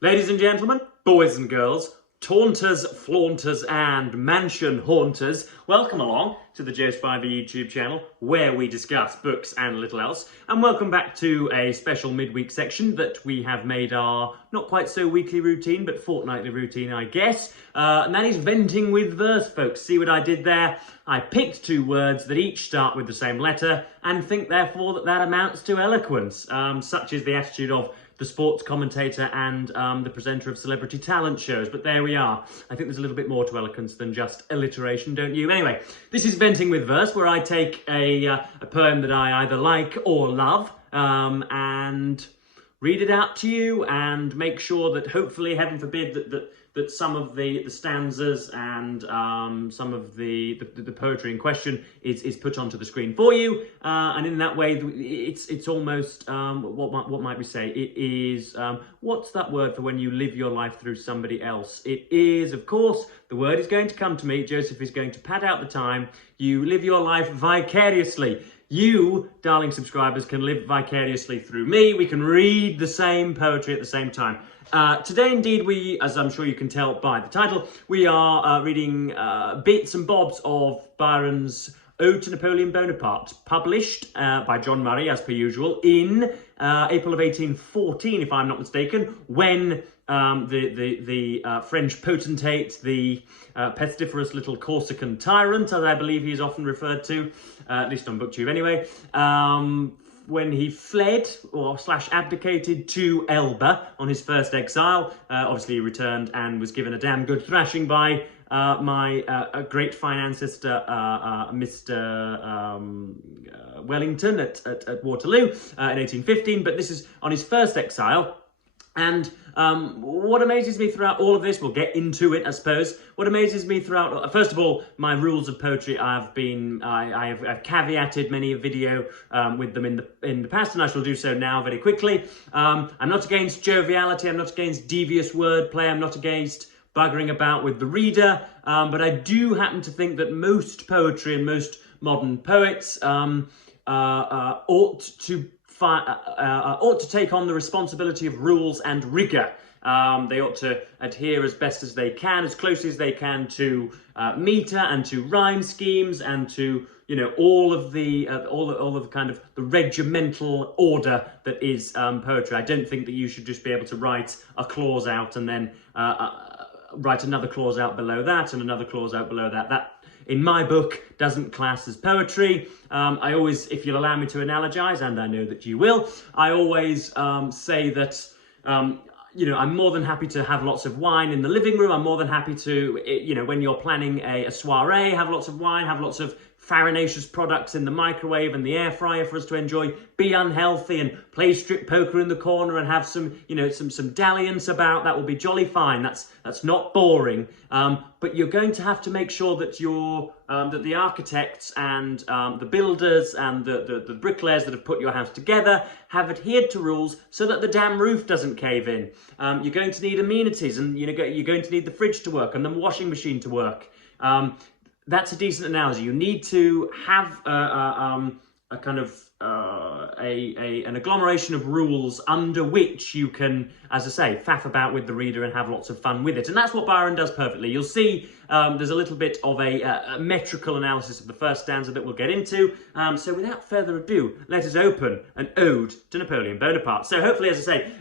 Ladies and gentlemen, boys and girls, taunters, flaunters and mansion haunters, welcome along to the Joe Spiver YouTube channel where we discuss books and little else, and welcome back to a special midweek section that we have made our not quite so weekly routine but fortnightly routine, I guess, and that is venting with verse, folks. See what I did there? I picked two words that each start with the same letter and think therefore that that amounts to eloquence. Such is the attitude of the sports commentator and the presenter of celebrity talent shows. But there we are. I think there's a little bit more to eloquence than just alliteration, don't you? Anyway, this is Venting with Verse, where I take a poem that I either like or love and read it out to you and make sure that hopefully, heaven forbid, that some of the stanzas and some of the poetry in question is put onto the screen for you, and in that way it's almost what might we say? It is what's that word for when you live your life through somebody else? It is, of course, the word is going to come to me. Joseph is going to pad out the time. You live your life vicariously. You, darling subscribers, can live vicariously through me. We can read the same poetry at the same time. Today, indeed, we, as I'm sure you can tell by the title, we are reading bits and bobs of Byron's Ode to Napoleon Bonaparte, published by John Murray, as per usual, in April of 1814, if I'm not mistaken, when the French potentate, the pestiferous little Corsican tyrant, as I believe he is often referred to, at least on BookTube anyway, when he fled or abdicated to Elba on his first exile. Obviously he returned and was given a damn good thrashing by my great finance sister, Mr. Wellington at Waterloo in 1815, but this is on his first exile. And what amazes me throughout all of this, we'll get into it, I suppose. What amazes me throughout, first of all, my rules of poetry. I've caveated many a video with them in the past, and I shall do so now very quickly. I'm not against joviality. I'm not against devious wordplay. I'm not against buggering about with the reader. But I do happen to think that most poetry and most modern poets ought to take on the responsibility of rules and rigour. They ought to adhere as best as they can, as closely as they can to meter and to rhyme schemes and to, you know, all of the kind of the regimental order that is poetry. I don't think that you should just be able to write a clause out and then write another clause out below that and another clause out below that. That, in my book, doesn't class as poetry. I always, if you'll allow me to analogize, and I know that you will, I always say that, you know, I'm more than happy to have lots of wine in the living room. I'm more than happy to, you know, when you're planning a soiree, have lots of wine, have lots of farinaceous products in the microwave and the air fryer for us to enjoy, be unhealthy and play strip poker in the corner and have some, you know, some dalliance about. That will be jolly fine. That's not boring. But you're going to have to make sure that that the architects and the builders and the bricklayers that have put your house together have adhered to rules so that the damn roof doesn't cave in. You're going to need amenities, and you're going to need the fridge to work and the washing machine to work. That's a decent analogy. You need to have a kind of an agglomeration of rules under which you can, as I say, faff about with the reader and have lots of fun with it. And that's what Byron does perfectly. You'll see there's a little bit of a metrical analysis of the first stanza that we'll get into. So without further ado, let us open an ode to Napoleon Bonaparte. So hopefully, as I say,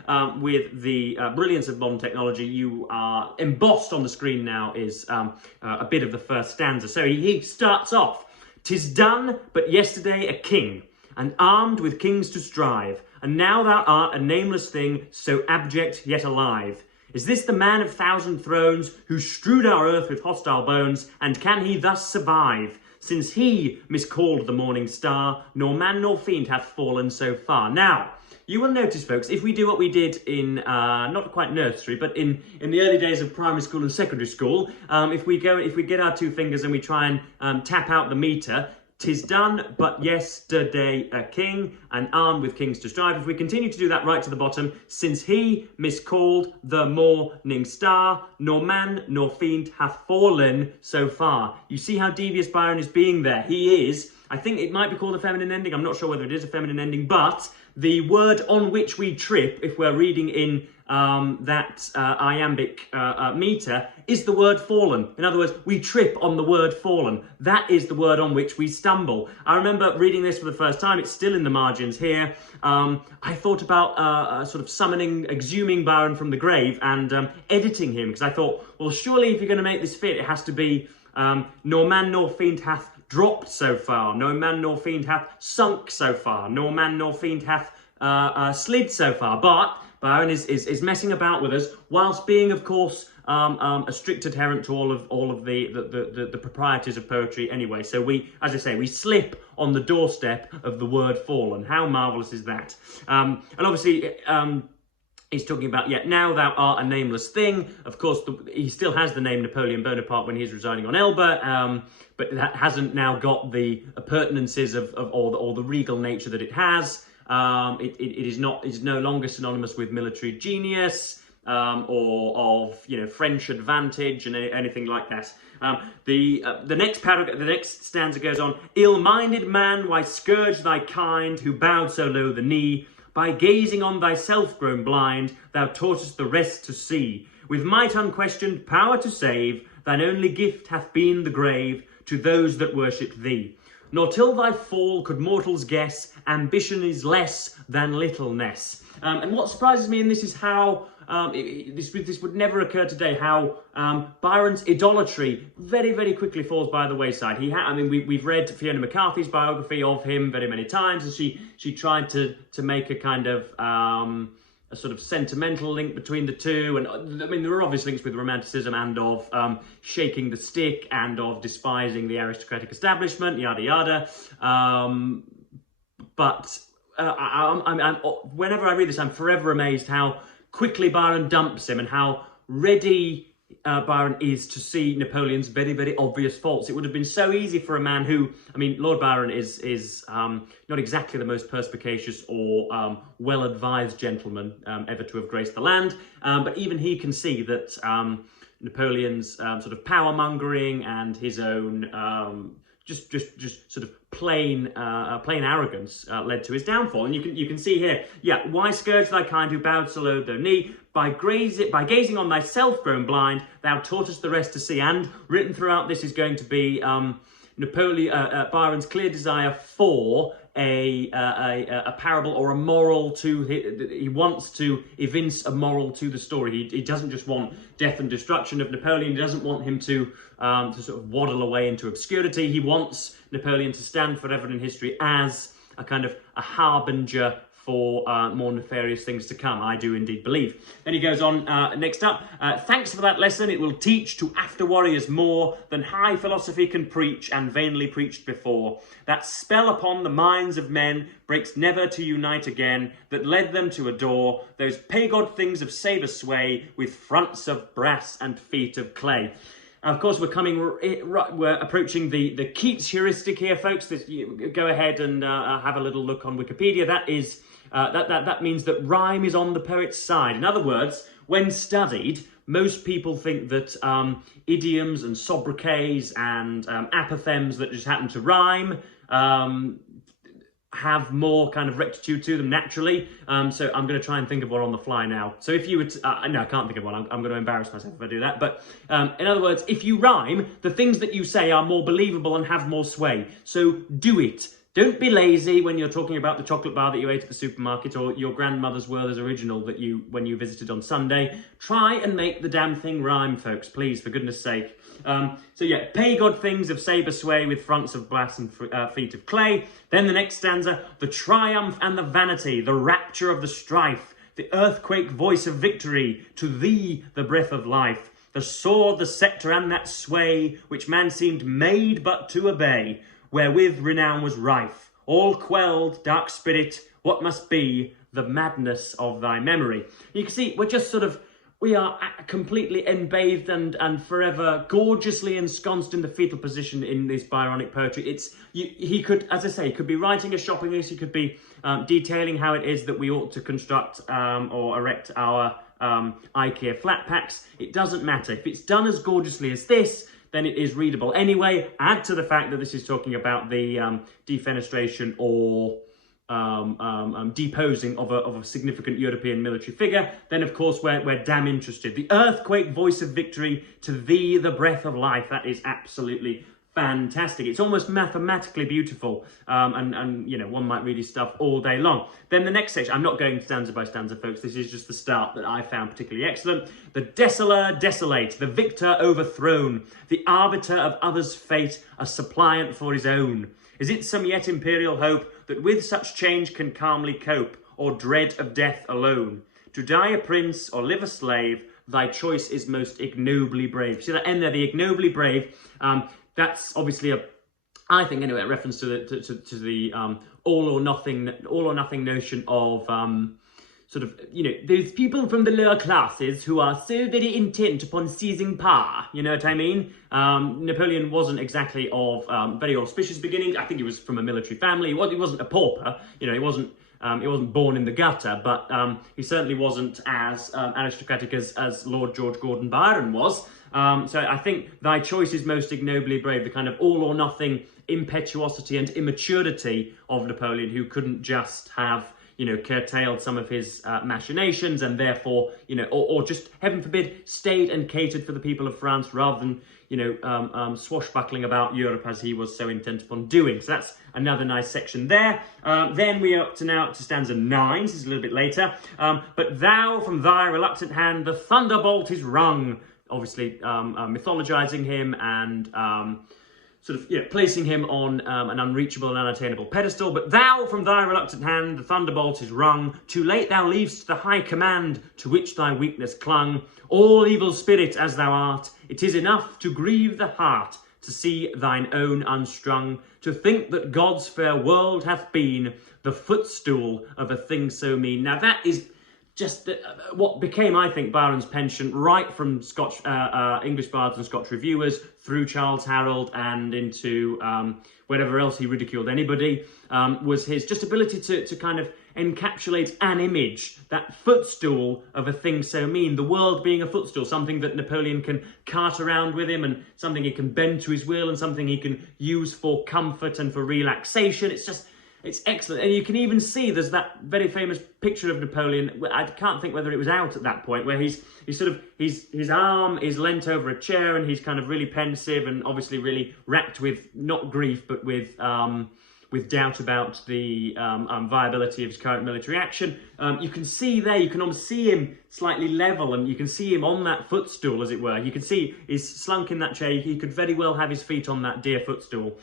with the brilliance of modern technology, you are embossed on the screen now is a bit of the first stanza. So he starts off, "'Tis done, but yesterday a king, and armed with kings to strive, and now thou art a nameless thing, so abject yet alive. Is this the man of thousand thrones, who strewed our earth with hostile bones, and can he thus survive, since he miscalled the morning star, nor man nor fiend hath fallen so far?" Now, you will notice, folks, if we do what we did in, not quite nursery, but in the early days of primary school and secondary school, if we get our two fingers and we try and tap out the meter, "'Tis done, but yesterday a king, and armed with kings to strive." If we continue to do that right to the bottom, "Since he miscalled the morning star, nor man nor fiend hath fallen so far." You see how devious Byron is being there. He is, I think it might be called a feminine ending. I'm not sure whether it is a feminine ending, but the word on which we trip, if we're reading in that iambic meter is the word fallen. In other words, we trip on the word fallen. That is the word on which we stumble. I remember reading this for the first time. It's still in the margins here. I thought about sort of exhuming Byron from the grave and editing him, because I thought, well, surely if you're going to make this fit, it has to be nor man nor fiend hath dropped so far, no man nor fiend hath sunk so far, nor man nor fiend hath slid so far. But Byron is messing about with us, whilst being, of course, a strict adherent to all of the proprieties of poetry anyway. So we, as I say, we slip on the doorstep of the word fallen. How marvellous is that? And obviously, he's talking about, yet now thou art a nameless thing. Of course, he still has the name Napoleon Bonaparte when he's residing on Elba, but that hasn't now got the appurtenances of or the regal nature that it has. It is no longer synonymous with military genius or of French advantage and anything like that. The next paragraph, the next stanza goes on: ill-minded man, why scourge thy kind, who bowed so low the knee? By gazing on thyself grown blind, thou taughtest the rest to see. With might unquestioned, power to save, thine only gift hath been the grave to those that worship thee. Nor till thy fall could mortals guess, ambition is less than littleness. And what surprises me in this is how, this would never occur today, how Byron's idolatry very, very quickly falls by the wayside. We've read Fiona McCarthy's biography of him very many times, and she tried to make a kind of a sort of sentimental link between the two. And I mean, there are obvious links with romanticism and of shaking the stick and of despising the aristocratic establishment, yada yada. But whenever I read this, I'm forever amazed how quickly Byron dumps him and how ready Byron is to see Napoleon's very, very obvious faults. It would have been so easy for a man who, I mean, Lord Byron is not exactly the most perspicacious or well-advised gentleman ever to have graced the land, but even he can see that Napoleon's sort of power-mongering and his own just sort of plain arrogance led to his downfall. And you can see here, yeah, why scourge thy kind who bowed so low their knee? By gazing on thyself grown blind, thou taughtest the rest to see. And written throughout this is going to be Byron's clear desire for a parable or a moral to he wants to evince a moral to the story. He doesn't just want death and destruction of Napoleon. He doesn't want him to sort of waddle away into obscurity. He wants Napoleon to stand forever in history as a kind of a harbinger for more nefarious things to come, I do indeed believe. Then he goes on, next up, thanks for that lesson, it will teach to after warriors more than high philosophy can preach and vainly preached before. That spell upon the minds of men breaks never to unite again, that led them to adore those pagod things of sabre sway with fronts of brass and feet of clay. Of course, we're approaching the Keats heuristic here, folks. Go ahead and have a little look on Wikipedia. That is that means that rhyme is on the poet's side. In other words, when studied, most people think that idioms and sobriquets and apothegms that just happen to rhyme have more kind of rectitude to them naturally. So I'm going to try and think of one on the fly now. So if you would, no, I can't think of one. I'm going to embarrass myself if I do that. But in other words, if you rhyme, the things that you say are more believable and have more sway. So do it. Don't be lazy when you're talking about the chocolate bar that you ate at the supermarket or your grandmother's Werther's Original that when you visited on Sunday. Try and make the damn thing rhyme, folks, please, for goodness sake. So yeah, pagod things of sabre sway with fronts of brass and feet of clay. Then the next stanza, the triumph and the vanity, the rapture of the strife, the earthquake voice of victory, to thee the breath of life, the sword, the sceptre, and that sway, which man seemed made but to obey, wherewith renown was rife. All quelled, dark spirit, what must be the madness of thy memory? You can see we are completely embathed and forever gorgeously ensconced in the fetal position in this Byronic poetry. He could, as I say, he could be writing a shopping list. He could be detailing how it is that we ought to construct or erect our IKEA flat packs. It doesn't matter. If it's done as gorgeously as this, then it is readable. Anyway, add to the fact that this is talking about the defenestration or deposing of a significant European military figure, then of course we're damn interested. The earthquake voice of victory, to thee the breath of life. That is absolutely fantastic. It's almost mathematically beautiful, and you know, one might read his stuff all day long. Then the next section, I'm not going stanza by stanza, folks. This is just the start that I found particularly excellent. The desoler desolate, the victor overthrown, the arbiter of others' fate, a suppliant for his own. Is it some yet imperial hope that with such change can calmly cope, or dread of death alone? To die a prince or live a slave, thy choice is most ignobly brave. See that end there, the ignobly brave. That's obviously I think anyway, a reference to the all or nothing notion of sort of, you know, those people from the lower classes who are so very intent upon seizing power. You know what I mean? Napoleon wasn't exactly of very auspicious beginnings. I think he was from a military family. He wasn't a pauper. You know, he wasn't born in the gutter, but he certainly wasn't as aristocratic as Lord George Gordon Byron was. So I think thy choice is most ignobly brave, the kind of all or nothing impetuosity and immaturity of Napoleon, who couldn't just have, you know, curtailed some of his machinations and therefore, you know, or just, heaven forbid, stayed and catered for the people of France rather than, you know, swashbuckling about Europe as he was so intent upon doing. So that's another nice section there. Then we are up to now to stanza 9, this is a little bit later. But thou from thy reluctant hand the thunderbolt is wrung. Obviously mythologizing him and sort of, you know, placing him on an unreachable and unattainable pedestal. But thou from thy reluctant hand the thunderbolt is wrung. Too late thou leav'st the high command to which thy weakness clung. All evil spirit as thou art, it is enough to grieve the heart to see thine own unstrung, to think that God's fair world hath been the footstool of a thing so mean. Now that is just what became, I think, Byron's penchant, right from English bards and Scotch reviewers through Charles Harold and into wherever else he ridiculed anybody, was his just ability to kind of encapsulate an image, that footstool of a thing so mean, the world being a footstool, something that Napoleon can cart around with him and something he can bend to his will and something he can use for comfort and for relaxation. It's excellent. And you can even see there's that very famous picture of Napoleon. I can't think whether it was out at that point, where his arm is leant over a chair and he's kind of really pensive and obviously really racked with not grief, but with doubt about the viability of his current military action. You can see there, you can almost see him slightly level, and you can see him on that footstool, as it were. You can see he's slunk in that chair. He could very well have his feet on that dear footstool.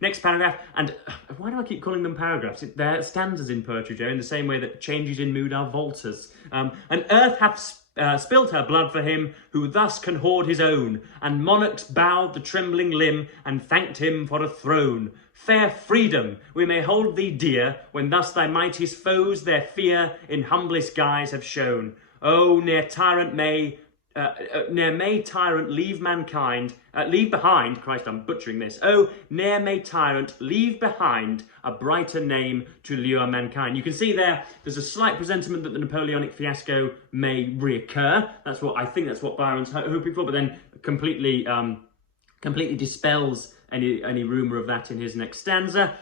Next paragraph, and why do I keep calling them paragraphs? They're stanzas in poetry, Joe, in the same way that changes in mood are waltzes. And earth hath spilt her blood for him who thus can hoard his own, and monarchs bowed the trembling limb and thanked him for a throne. Fair freedom, we may hold thee dear, when thus thy mightiest foes their fear in humblest guise have shown. Oh, ne'er may tyrant leave behind, Christ, I'm butchering this. Oh, ne'er may tyrant leave behind a brighter name to lure mankind. You can see there's a slight presentiment that the Napoleonic fiasco may reoccur. I think that's what Byron's hoping for, but then completely dispels any rumour of that in his next stanza.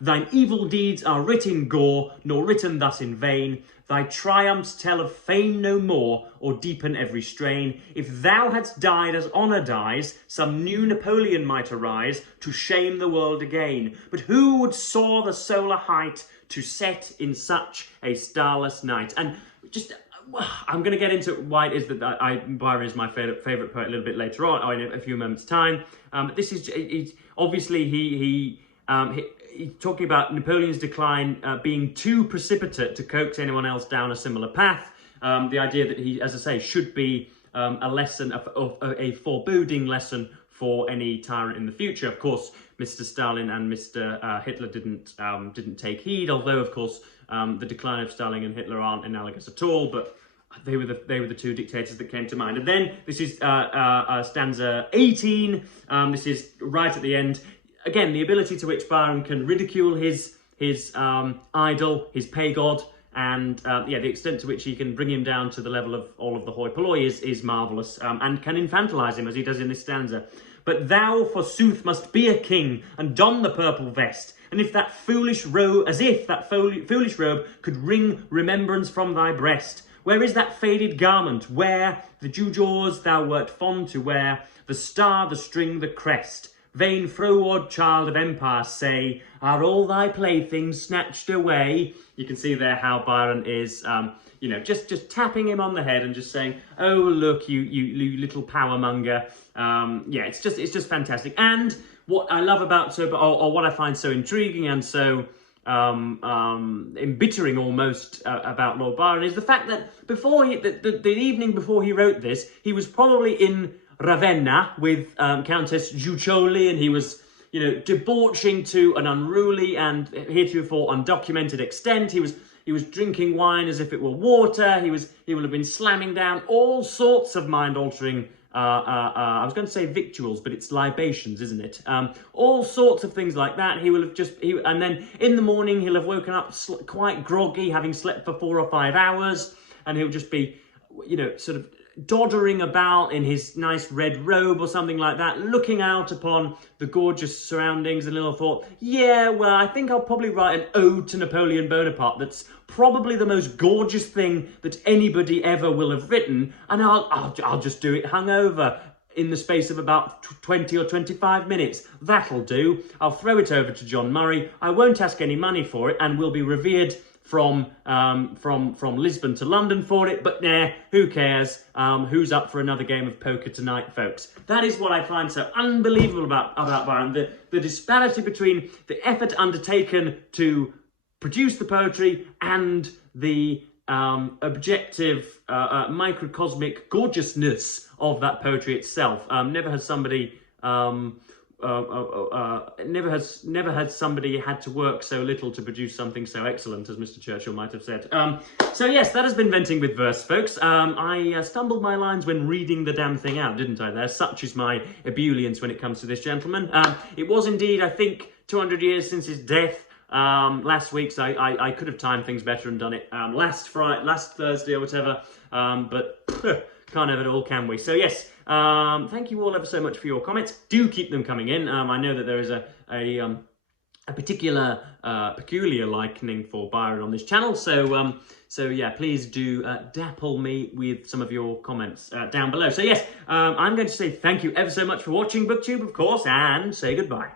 Thine evil deeds are writ in gore, nor written thus in vain. Thy triumphs tell of fame no more, or deepen every strain. If thou hadst died as honour dies, some new Napoleon might arise to shame the world again. But who would soar the solar height to set in such a starless night? And just, I'm going to get into why it is that Byron is my favourite poet a little bit later on, in a few moments' time. This is obviously he's talking about Napoleon's decline being too precipitate to coax anyone else down a similar path. The idea that he, as I say, should be a lesson, a foreboding lesson for any tyrant in the future. Of course, Mr. Stalin and Mr. Hitler didn't take heed, although of course the decline of Stalin and Hitler aren't analogous at all, but they were the two dictators that came to mind. And then this is stanza 18. This is right at the end. Again, the ability to which Byron can ridicule his idol, his pagod, and yeah, the extent to which he can bring him down to the level of all of the hoi polloi is marvellous, and can infantilize him as he does in this stanza. But thou, forsooth, must be a king, and don the purple vest, and if that foolish robe, as if that foolish robe could wring remembrance from thy breast. Where is that faded garment, where the gewgaws thou wert fond to wear, the star, the string, the crest? Vain froward child of empire, say, are all thy playthings snatched away? You can see there how Byron is, you know, just tapping him on the head and just saying, oh, look, you little power monger. Yeah, it's just fantastic. And what I love about, or what I find so intriguing and so embittering almost about Lord Byron is the fact that before the evening before he wrote this, he was probably in Ravenna with Countess Giucioli, and he was, you know, debauching to an unruly and heretofore undocumented extent. He was drinking wine as if it were water. He will have been slamming down all sorts of mind-altering. I was going to say victuals, but it's libations, isn't it? All sorts of things like that. He will have and then in the morning he'll have woken up quite groggy, having slept for 4 or 5 hours, and he'll just be, you know, sort of doddering about in his nice red robe or something like that, looking out upon the gorgeous surroundings, and he'll have thought, yeah, well, I think I'll probably write an ode to Napoleon Bonaparte that's probably the most gorgeous thing that anybody ever will have written, and I'll just do it hungover in the space of about 20 or 25 minutes. That'll do. I'll throw it over to John Murray. I won't ask any money for it, and will be revered from Lisbon to London for it, but nah, who cares? Who's up for another game of poker tonight, folks? That is what I find so unbelievable about Byron, the disparity between the effort undertaken to produce the poetry and the objective, microcosmic gorgeousness of that poetry itself. Never has somebody never had somebody had to work so little to produce something so excellent, as Mr. Churchill might have said. So yes, that has been Venting with Verse, folks. I stumbled my lines when reading the damn thing out, didn't I there? Such is my ebullience when it comes to this gentleman. It was indeed, I think, 200 years since his death. Last week, so I could have timed things better and done it last Thursday or whatever, but can't have it all, can we? So yes, thank you all ever so much for your comments. Do keep them coming in. I know that there is a particular peculiar likening for Byron on this channel, so so yeah, please do dapple me with some of your comments down below. So yes, I'm going to say thank you ever so much for watching BookTube, of course, and say goodbye.